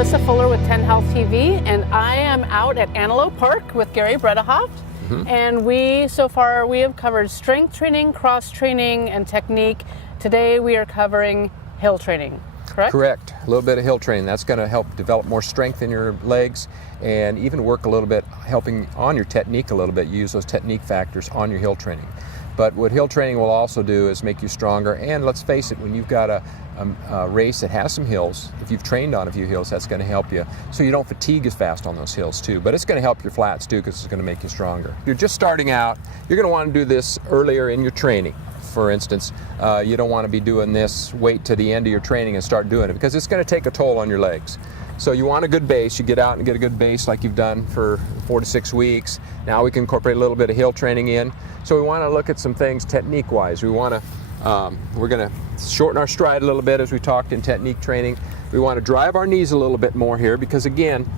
Melissa Fuller with 10 Health TV, and I am out at Antelope Park with Gary Bredehoft. And so far we have covered strength training, cross training, and technique. Today we are covering hill training, correct? Correct. A little bit of hill training. That's going to help develop more strength in your legs and even work a little bit, helping on your technique a little bit. You use those technique factors on your hill training. But what hill training will also do is make you stronger. And let's face it, when you've got a race that has some hills, if you've trained on a few hills, that's going to help you so you don't fatigue as fast on those hills too. But it's going to help your flats too, because it's going to make you stronger. If you're just starting out, you're going to want to do this earlier in your training. For instance, you don't want to be doing this, wait to the end of your training and start doing it, because it's going to take a toll on your legs. So you want a good base. You get out and get a good base like you've done for 4 to 6 weeks. Now we can incorporate a little bit of hill training in. So we want to look at some things technique-wise. We want to, we're going to shorten our stride a little bit as we talked in technique training. We want to drive our knees a little bit more here, because again,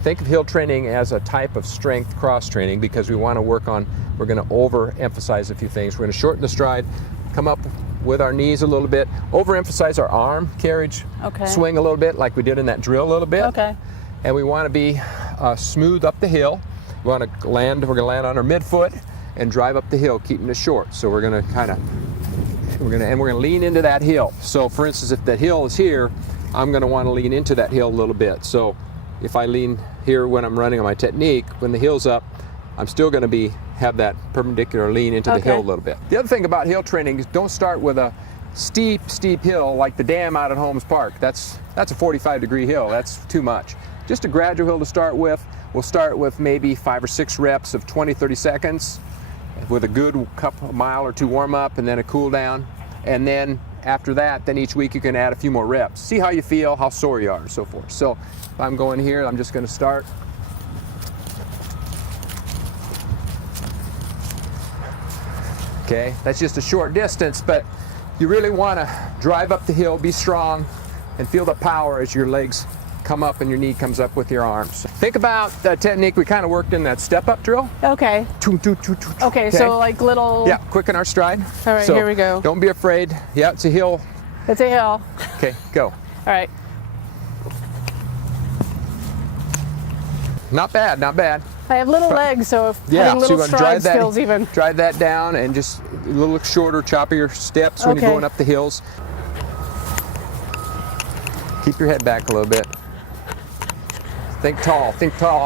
think of hill training as a type of strength cross training, because we want to work on, we're going to overemphasize a few things. We're going to shorten the stride, come up with our knees a little bit, overemphasize our arm carriage, swing a little bit like we did in that drill a little bit. And we want to be smooth up the hill. We want to land, we're going to land on our midfoot and drive up the hill, keeping it short. So we're going to kind of, we're going to lean into that hill. So for instance, if that hill is here, I'm going to want to lean into that hill a little bit. So if I lean here when I'm running on my technique, when the hill's up, I'm still going to have that perpendicular lean into the hill a little bit. The other thing about hill training is don't start with a steep hill like the dam out at Holmes Park. That's a 45-degree hill. That's too much. Just a gradual hill to start with. We'll start with maybe 5 or 6 reps of 20, 30 seconds with a good mile or two warm up and then a cool down. And then after that, then each week you can add a few more reps. See how you feel, how sore you are, and so forth. So if I'm going here, I'm just going to start. Okay, that's just a short distance, but you really want to drive up the hill, be strong, and feel the power as your legs come up and your knee comes up with your arms. Think about the technique we kind of worked in that step-up drill. Okay, so like little... Yeah, quicken our stride. All right, so here we go. Don't be afraid. Yeah, it's a hill. It's a hill. Okay, go. All right. Not bad, not bad. I have little legs, so if having little strides feels even. Drive that down and just a little shorter, choppier steps when you're going up the hills. Keep your head back a little bit. Think tall,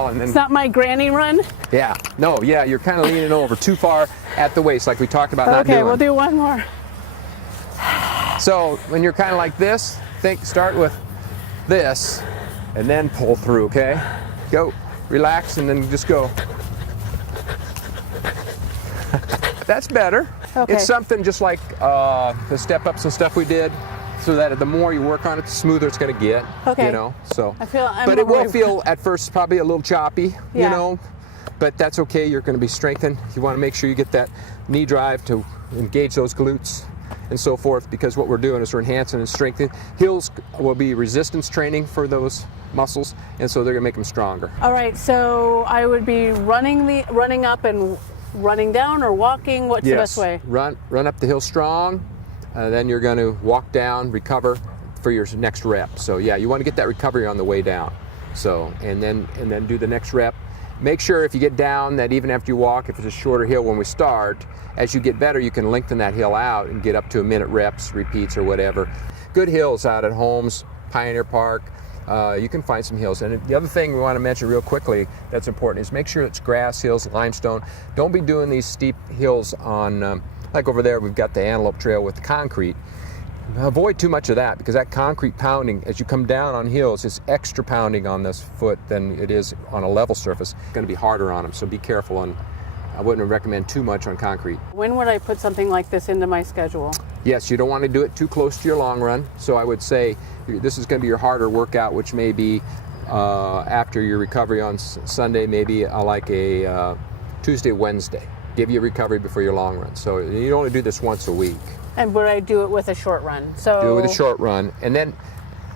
and then... It's not my granny run? Yeah, no, yeah, you're kind of leaning over too far at the waist, like we talked about not doing. Okay, we'll do one more. So when you're kind of like this, start with this, and then pull through, okay? Go. Relax and then just go. That's better. It's something just like the step-ups and stuff we did, so that the more you work on it, the smoother it's going to get. You know, so. But it will feel at first probably a little choppy, you know, but that's okay. You're going to be strengthened. You want to make sure you get that knee drive to engage those glutes and so forth, because what we're doing is we're enhancing and strengthening. Hills will be resistance training for those muscles, and so they're going to make them stronger. All right, so I would be running up and running down, or walking. What's the best way? Run up the hill strong, then you're going to walk down, recover for your next rep. So yeah, you want to get that recovery on the way down. So and then do the next rep. Make sure if you get down that even after you walk, if it's a shorter hill when we start, as you get better, you can lengthen that hill out and get up to a minute reps, repeats, or whatever. Good hills out at Holmes, Pioneer Park. You can find some hills. And the other thing we want to mention real quickly that's important is make sure it's grass hills, limestone. Don't be doing these steep hills on, like over there, we've got the Antelope Trail with the concrete. Avoid too much of that, because that concrete pounding, as you come down on hills, is extra pounding on this foot than it is on a level surface. It's going to be harder on them, so be careful. On, I wouldn't recommend too much on concrete. When would I put something like this into my schedule? Yes, you don't want to do it too close to your long run. So I would say this is going to be your harder workout, which may be after your recovery on Sunday, maybe like a Tuesday, Wednesday. Give you a recovery before your long run. So you only do this once a week. And would I do it with a short run? So do it with a short run, and then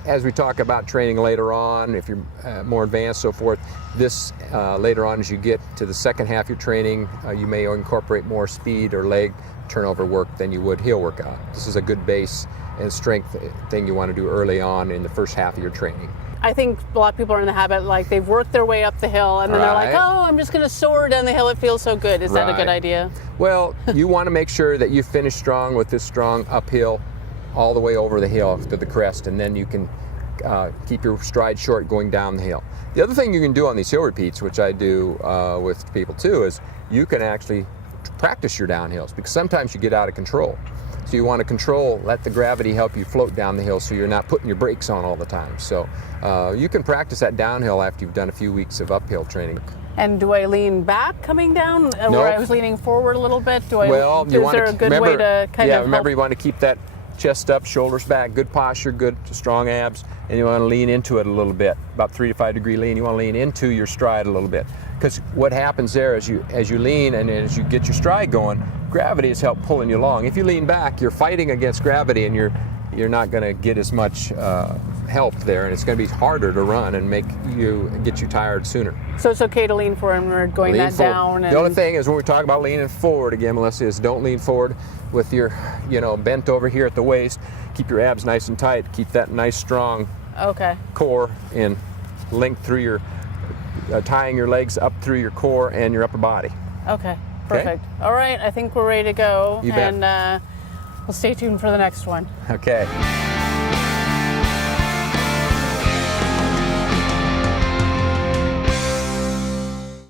as we talk about training later on, if you're more advanced, so forth, this later on as you get to the second half of your training, you may incorporate more speed or leg turnover work than you would hill workout. This is a good base and strength thing you want to do early on in the first half of your training. I think a lot of people are in the habit, like they've worked their way up the hill and then they're like, Right. oh, I'm just going to soar down the hill. It feels so good. Is that a good Right. idea? Well, you want to make sure that you finish strong with this strong uphill all the way over the hill to the crest, and then you can keep your stride short going down the hill. The other thing you can do on these hill repeats, which I do with people too, is you can actually practice your downhills, because sometimes you get out of control. So you want to control, let the gravity help you float down the hill so you're not putting your brakes on all the time. So you can practice that downhill after you've done a few weeks of uphill training. And do I lean back coming down? No. Where I was leaning forward a little bit? Well, is there a good way to kind of remember help? you want to keep that chest up, shoulders back, good posture, good strong abs, and you want to lean into it a little bit, about 3 to 5 degree lean. You want to lean into your stride a little bit, because what happens there is as you lean and as you get your stride going, gravity has helped pulling you along. If you lean back, you're fighting against gravity, and you're not going to get as much help there, and it's going to be harder to run and get you tired sooner. So it's okay to lean forward when we're going Lean that forward. down. The only thing is when we talk about leaning forward again, Melissa, is don't lean forward with your, bent over here at the waist. Keep your abs nice and tight. Keep that nice strong core and link through your, tying your legs up through your core and your upper body. Okay, perfect. All right, I think we're ready to go. You bet. And we'll stay tuned for the next one. Okay.